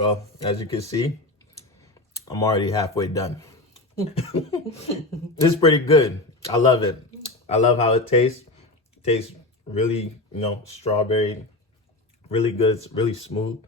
Well, as you can see, I'm already halfway done. It's pretty good. I love it. I love how it tastes. Tastes really, strawberry, really good. It's really smooth.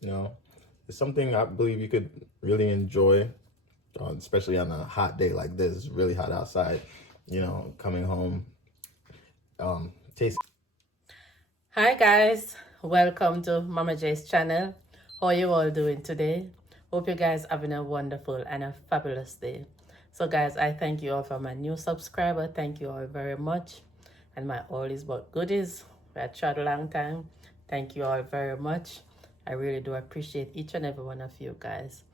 It's something I believe you could really enjoy, especially on a hot day like this. It's really hot outside. Coming home, taste. Hi guys, welcome to Mama J's channel. How you all doing today? Hope you guys having a wonderful and a fabulous day. So guys, I thank you all for my new subscriber. Thank you all very much. And my all is but goodies. We had tried a long time. Thank you all very much. I really do appreciate each and every one of you guys.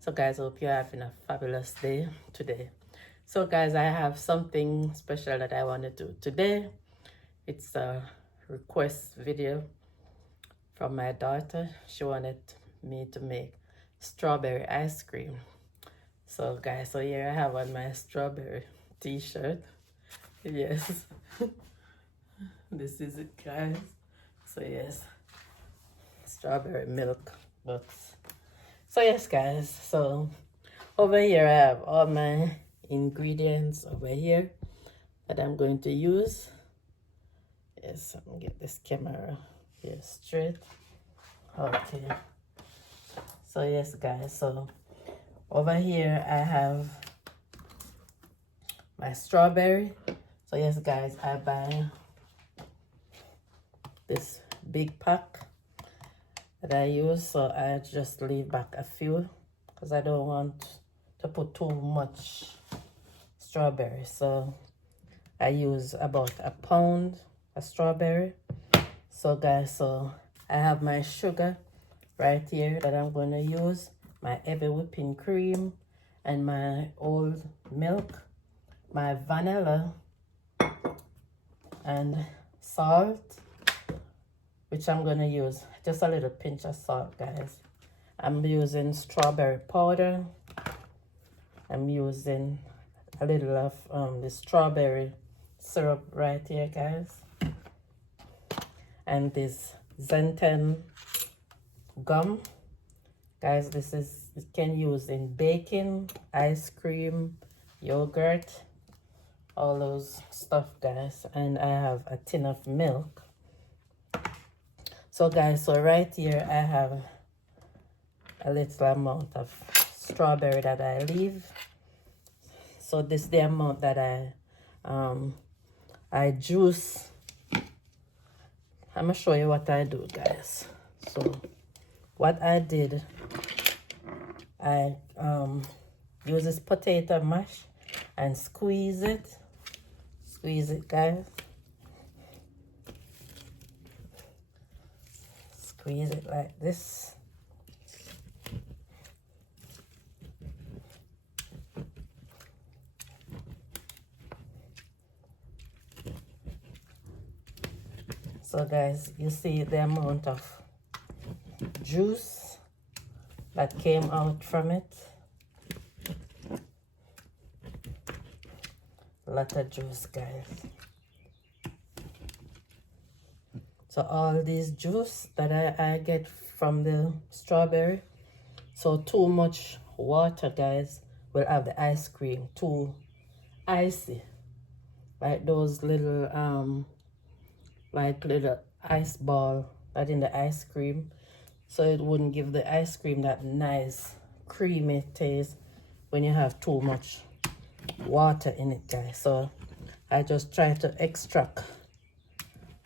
So guys, hope you're having a fabulous day today. So guys, I have something special that I want to do today. It's a request video from my daughter. She wanted me to make strawberry ice cream. So guys, so here I have on my strawberry t-shirt. Yes. This is it, guys. So yes, strawberry milk box. So yes guys, so over here I have all my ingredients over here that I'm going to use. Yes, I'm gonna get this camera here straight. Okay. So yes guys, so over here I have my strawberry. So yes guys, I buy this big pack that I use, so I just leave back a few because I don't want to put too much strawberry. So I use about a pound of strawberry. So guys, so I have my sugar right here that I'm going to use, my heavy whipping cream, and my old milk, my vanilla, and salt, which I'm going to use just a little pinch of salt, guys. I'm using strawberry powder. I'm using a little of the strawberry syrup right here, guys. And this xanthan gum. Guys, this is, you can use in baking, ice cream, yogurt, all those stuff, guys. And I have a tin of milk. So guys, so right here I have a little amount of strawberry that I leave. So this is the amount that I juice. I'm gonna show you what I do, guys. So what I did, I use this potato mash and squeeze it, guys. Squeeze it like this. So guys, you see the amount of juice that came out from it. A lot of juice, guys. So all this juice that I get from the strawberry, so too much water, guys, will have the ice cream too icy, like those little like little ice ball that in the ice cream. So it wouldn't give the ice cream that nice creamy taste when you have too much water in it, guys. So I just try to extract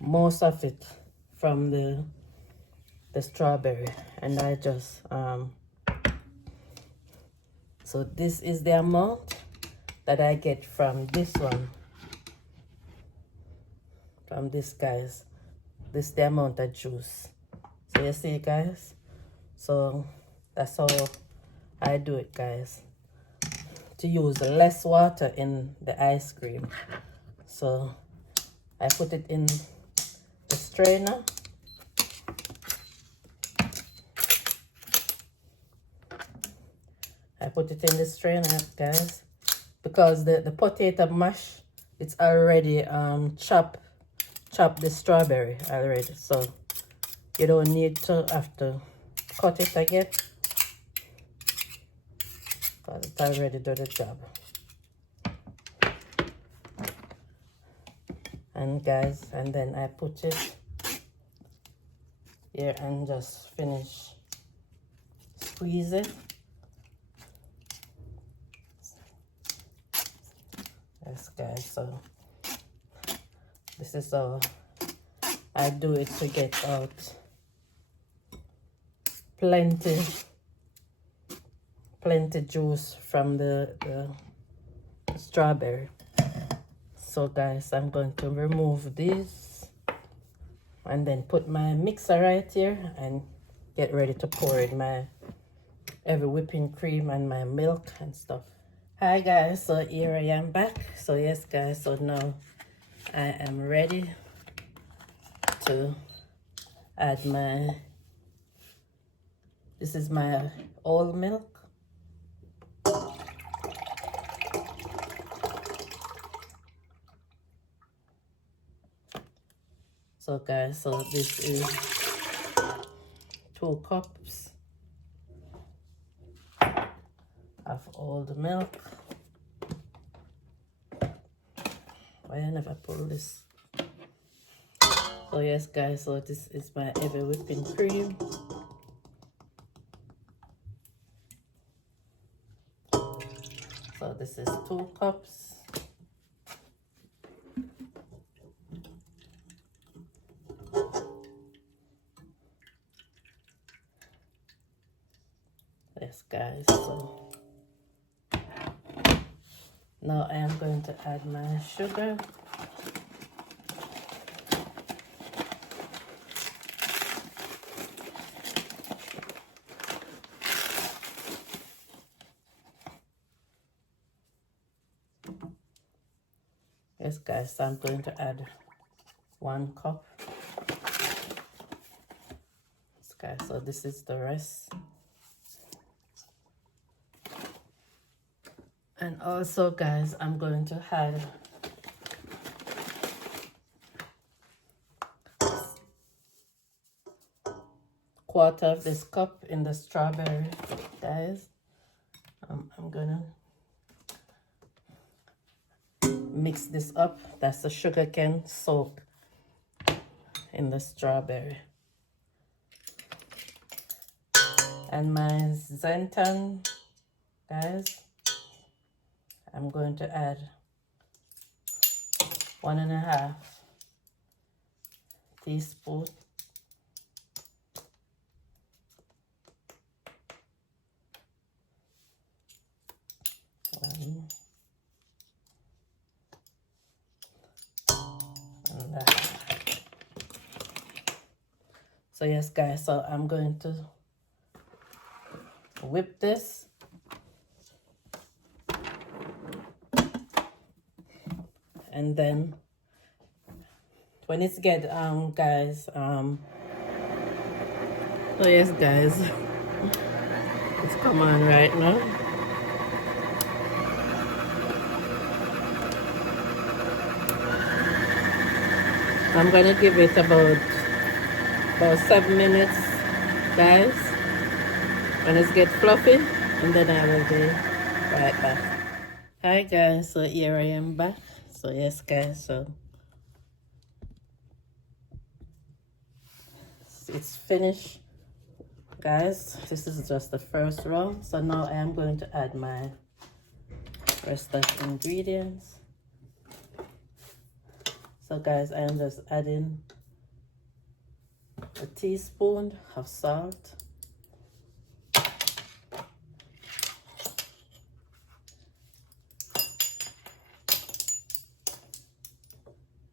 most of it from the strawberry, and I just so this is the amount that I get from this one, from this, guys. This is the amount of juice. So you see, guys, so that's how I do it, guys, to use less water in the ice cream. So I put it in the strainer. I put it in the strainer, guys, because the potato mash, it's already chopped the strawberry already, so you don't need to have to cut it again, because it already did the job. And guys, and then I put it here and just finish squeeze it. Yes guys, so this is how I do it to get out plenty juice from the strawberry. So guys, I'm going to remove this and then put my mixer right here and get ready to pour in my every whipping cream and my milk and stuff. Hi guys, so here I am back. So yes guys, so now I am ready to add my, this is my whole milk. So guys, so this is 2 cups of all the milk. Why I never pull this? So yes guys, so this is my heavy whipping cream. So this is 2 cups. Yes guys, so now I am going to add my sugar. Yes guys, so I'm going to add 1 cup. Yes guys, so this is the rest. And also guys, I'm going to add quarter of this cup in the strawberry, guys. I'm gonna mix this up. That's the sugar cane soak in the strawberry. And my xanthan, guys, I'm going to add 1.5 teaspoon. So yes guys, so I'm going to whip this. And then when it's get guys, so yes guys, it's come on right now. I'm gonna give it about 7 minutes, guys, when it's get fluffy, and then I will be right back. Hi guys, so here I am back. So yes guys, so it's finished, guys. This is just the first round. So now I am going to add my rest of the ingredients. So guys, I am just adding a teaspoon of salt,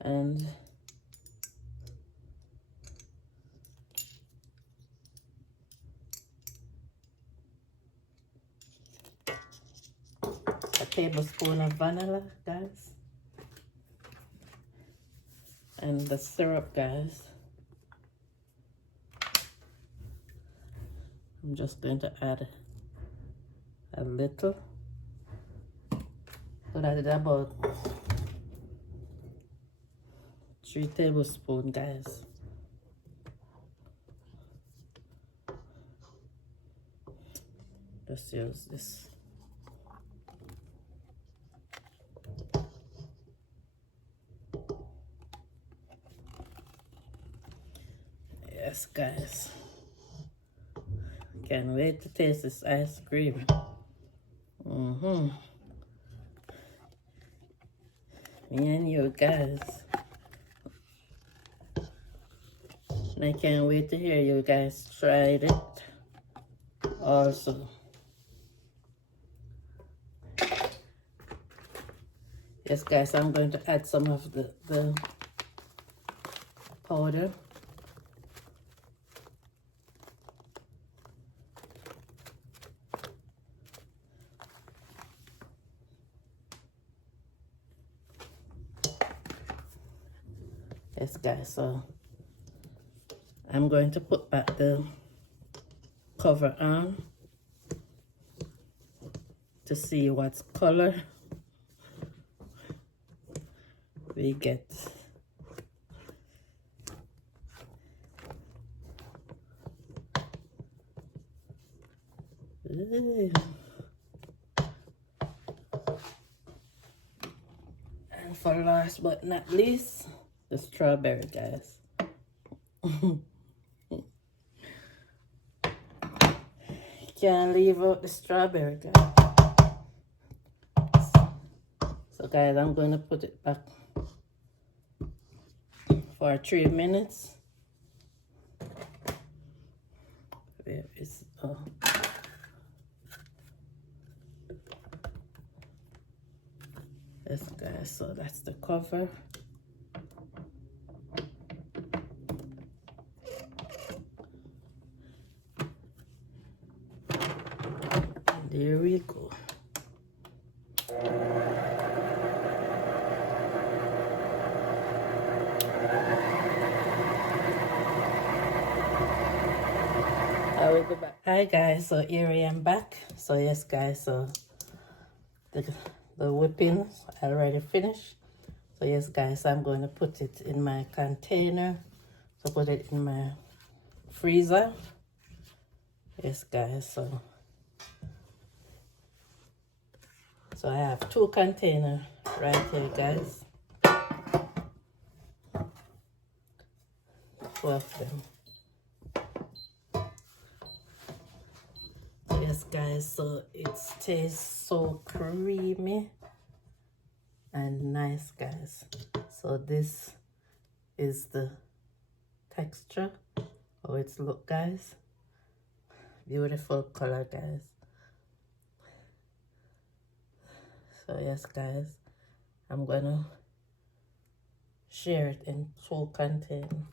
and a tablespoon of vanilla, guys, and the syrup, guys. I'm just going to add a little, so that is about 3 tablespoons, guys. Just use this. Yes, guys. Can't wait to taste this ice cream. Me and you guys. And I can't wait to hear you guys tried it also. Yes, guys, I'm going to add some of the powder. Yes, guys, so I'm going to put back the cover on to see what color we get. Ooh. And for last but not least, the strawberry, guys. Can't leave out the strawberry, guys. So guys, I'm going to put it back for 3 minutes. Where is it? Yes, guys, so that's the cover. And there we go. I will go back. Hi guys, so here I am back. So yes guys, so the whippings already finished. So yes guys, I'm going to put it in my container. So put it in my freezer. Yes guys, so I have 2 containers right here guys. 2 of them. Yes guys, so it tastes so creamy and nice guys. So this is the texture, how it's look guys. Beautiful color guys. So yes guys, I'm gonna share it in 2 containers.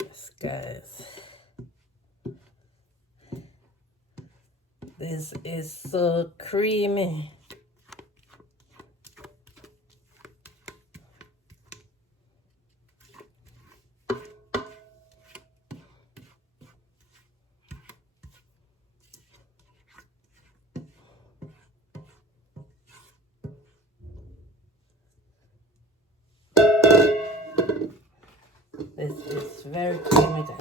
Yes guys, this is so creamy. This is very creamy guys.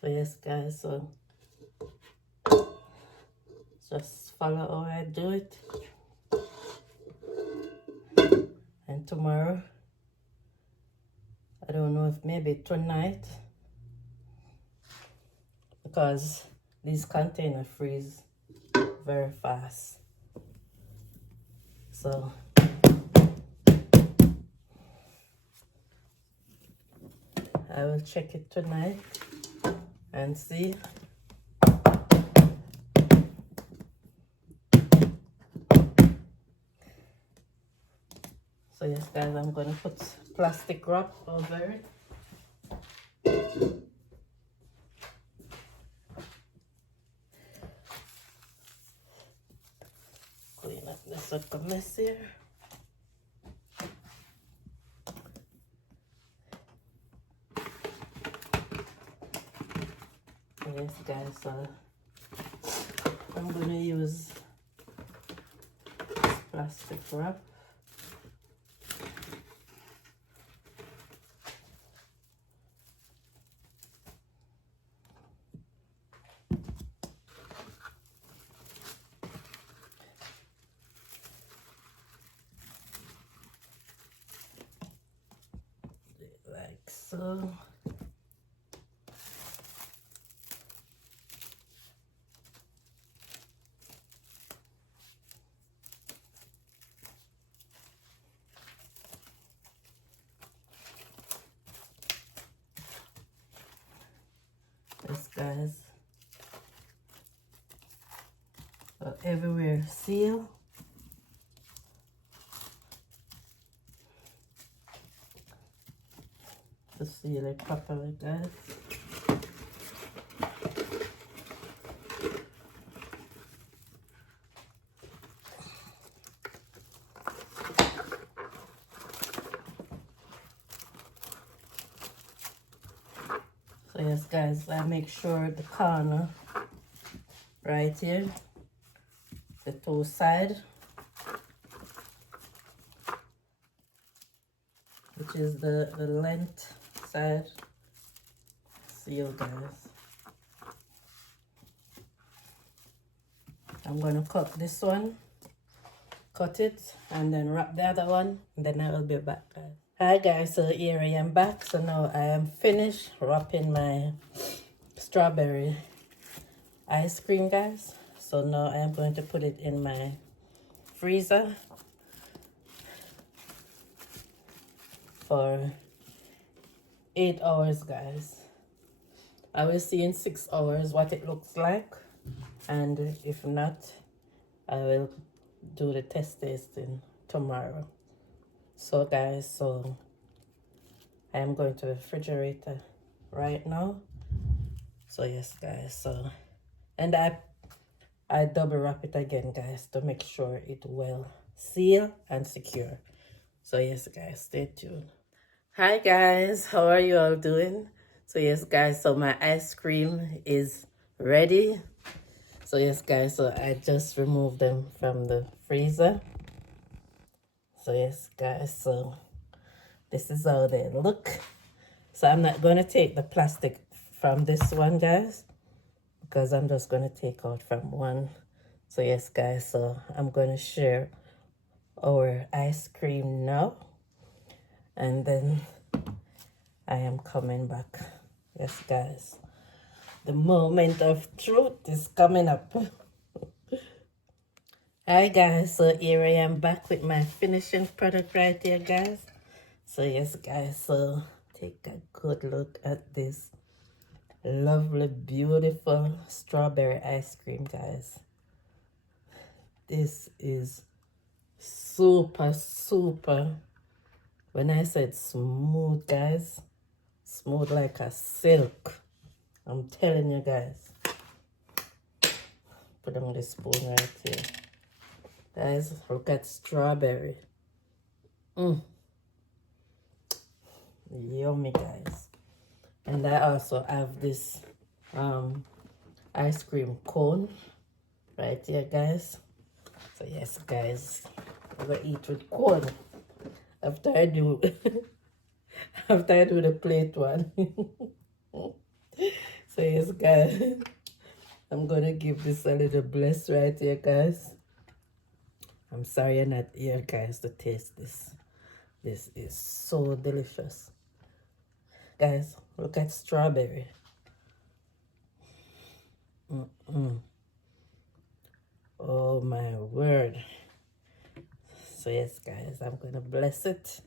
So yes guys, so just follow how I do it. And tomorrow, I don't know if maybe tonight, because these containers freeze very fast. So I will check it tonight and see. So yes guys, I'm going to put plastic wrap over it. Let's look a mess here. Yes, guys, so I'm going to use this plastic wrap. Like so. This, guys, so everywhere seal. To seal it properly, guys. So yes, guys, I make sure the corner right here, the toe side, which is the length side, seal, guys. I'm going to cut this one, cut it, and then wrap the other one, and then I will be back, guys. Hi guys, so here I am back. So now I am finished wrapping my strawberry ice cream, guys. So now I am going to put it in my freezer for 8 hours, guys. I will see in 6 hours what it looks like, and if not, I will do the test tasting tomorrow. So guys, so I am going to the refrigerator right now. So yes, guys, so, and I double wrap it again, guys, to make sure it will seal and secure. So yes, guys, stay tuned. Hi guys, how are you all doing? So yes, guys, so my ice cream is ready. So yes, guys, so I just removed them from the freezer. So yes, guys, so this is how they look. So I'm not going to take the plastic from this one, guys, because I'm just going to take out from one. So yes, guys, so I'm going to share our ice cream now, and then I am coming back. Yes, guys, the moment of truth is coming up. Hi guys, so here I am back with my finishing product right here, guys. So yes, guys, so take a good look at this lovely, beautiful strawberry ice cream, guys. This is super, super, when I said smooth, guys, smooth like a silk. I'm telling you, guys. Put on the spoon right here. Guys, look at strawberry. Yummy, guys. And I also have this ice cream cone right here, guys. So yes, guys, I'm gonna eat with cone after I do after I do the plate one. So yes, guys, I'm gonna give this a little bless right here, guys. I'm sorry you're not here, guys, to taste this. This is so delicious. Guys, look at strawberry. Oh my word. So yes, guys, I'm gonna bless it.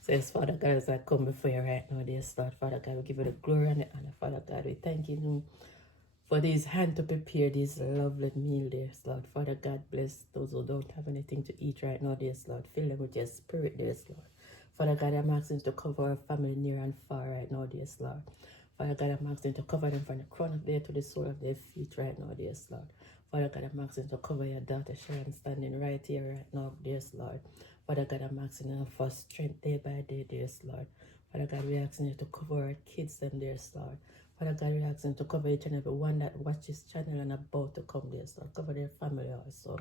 So yes, Father God, as I come before you right now, dear Lord, Father God, we give you the glory and the honor. Father God, we thank you for this hand to prepare this lovely meal, dear Lord. Father God, bless those who don't have anything to eat right now, dear Lord. Fill them with your spirit, dear Lord. Father God, I'm asking you to cover our family near and far right now, dear Lord. Father God, I'm asking to cover them from the crown of their to the sole of their feet right now, dear Lord. Father God, I'm asking to cover your daughter Sharon standing right here, right now, dear Lord. Father God, I'm asking you for strength day by day, dear Lord. Father God, we're asking you to cover our kids, them, dear Lord. Father God, we're asking you to cover each and every one that watches this channel and about to come, dear Lord. Cover their family also.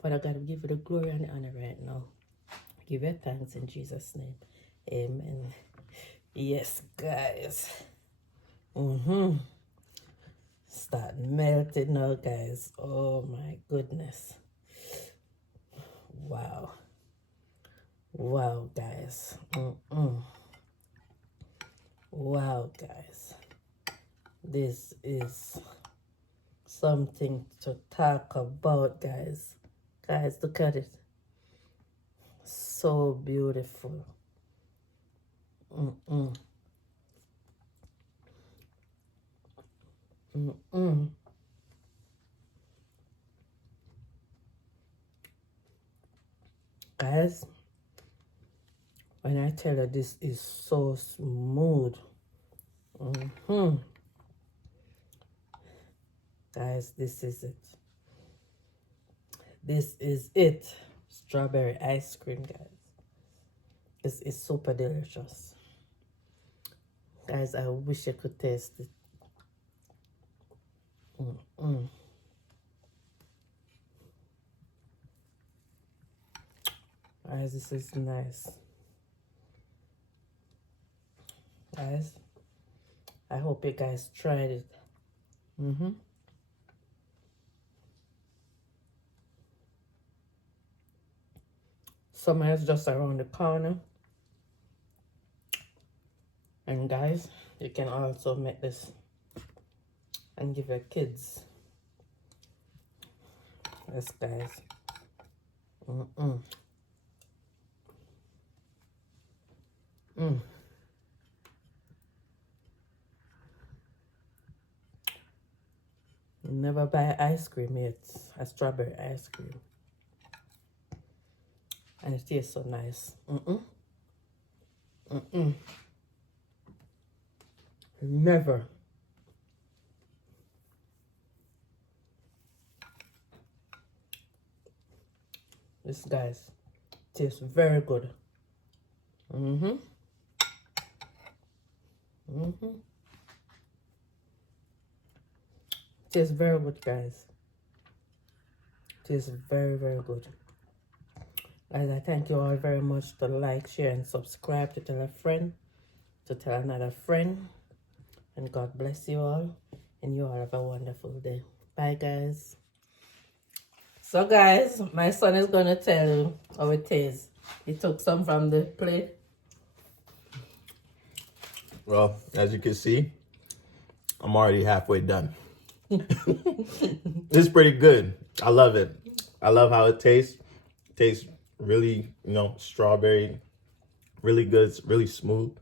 Father God, we give you the glory and the honor right now. Give you thanks in Jesus' name. Amen. Yes, guys. Start melting now, guys. Oh my goodness. Wow. Wow, guys. Wow, guys. This is something to talk about, guys. Guys, look at it. So beautiful. Guys, when I tell you this is so smooth. Guys, this is it. This is it. Strawberry ice cream, guys. This is super delicious. Guys, I wish I could taste it. Guys, this is nice. Guys, I hope you guys tried it. Summer is just around the corner. And guys, you can also make this and give your kids. Yes, guys. Never buy ice cream yet. A strawberry ice cream. And it tastes so nice. Never. This, guys, tastes very good. Tastes very good, guys. Tastes very, very good. Guys, I thank you all very much to like, share, and subscribe, to tell a friend, to tell another friend. And God bless you all. And you all have a wonderful day. Bye, guys. So, guys, my son is going to tell you how it tastes. He took some from the plate. Well, as you can see, I'm already halfway done. It's pretty good. I love it. I love how it tastes. It tastes really, strawberry, really good. It's really smooth.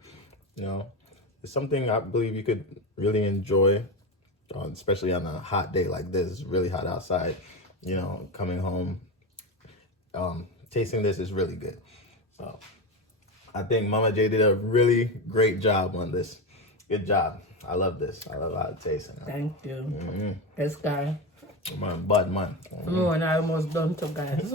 It's something I believe you could really enjoy, especially on a hot day like this. It's really hot outside. Coming home, tasting this is really good. So I think Mama J did a really great job on this. Good job. I love this. I love how it tastes. Thank you. Yes, guys. Man, bud, man. No, and I almost done too, guys.